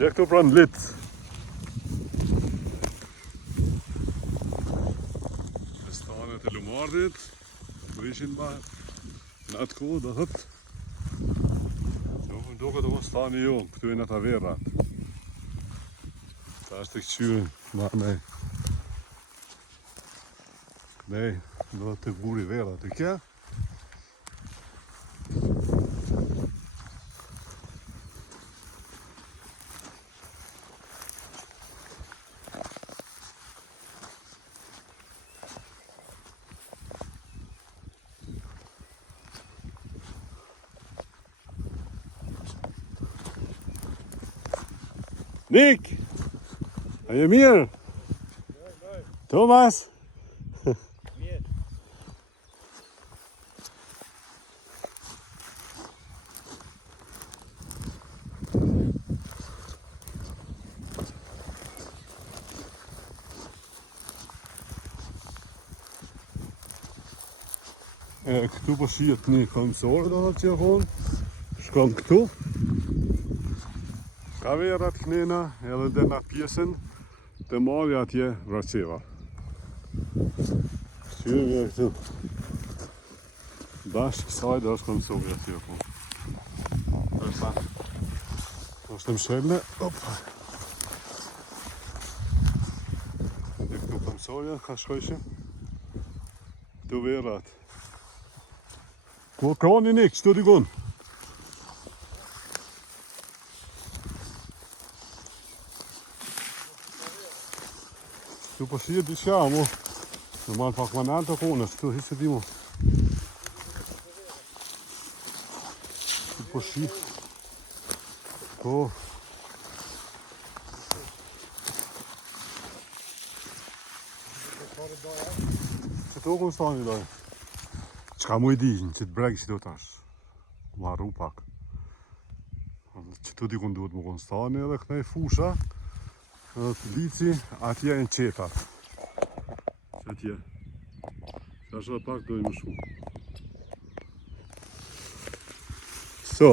që këtu pranë litë. Stanet e lumardit, ku ishin ba në atë kohë, do thot, do këtë o stani jo, këtu e në të verrat. Ta është të këqyën, ma nej. Nej, do të buri verrat, të kja. Nick, a je mirë? Thomas? Mirë. Këtu po shihet një konsorë, do të që thonë, shkon këtu. Ka verrat knena edhe dhe nga pjesën të marrë atje vraceva. Qyve këtu. Bashkë kësaj dhe është konsorë atje po. Përsa. është mshelle, opa. Dhe këtu konsorja, ka shkojshim. Këtu verrat. Ku ka një nik, qëtu dikun? Këtu po shihet diçka, mo. Normal pak më naltë të konës, këtu hisë di mo. Këtu po shihet. Po. Qëto ku stani dojë? Qka mu i dijnë, që të bregë që do tash. Mu arru pak. Qëtu dikun duhet mu konë stani edhe kënej fusha. Edhe të lici, atje e në qetat. Atje. Që ashtë dhe pak dojnë më shumë. So.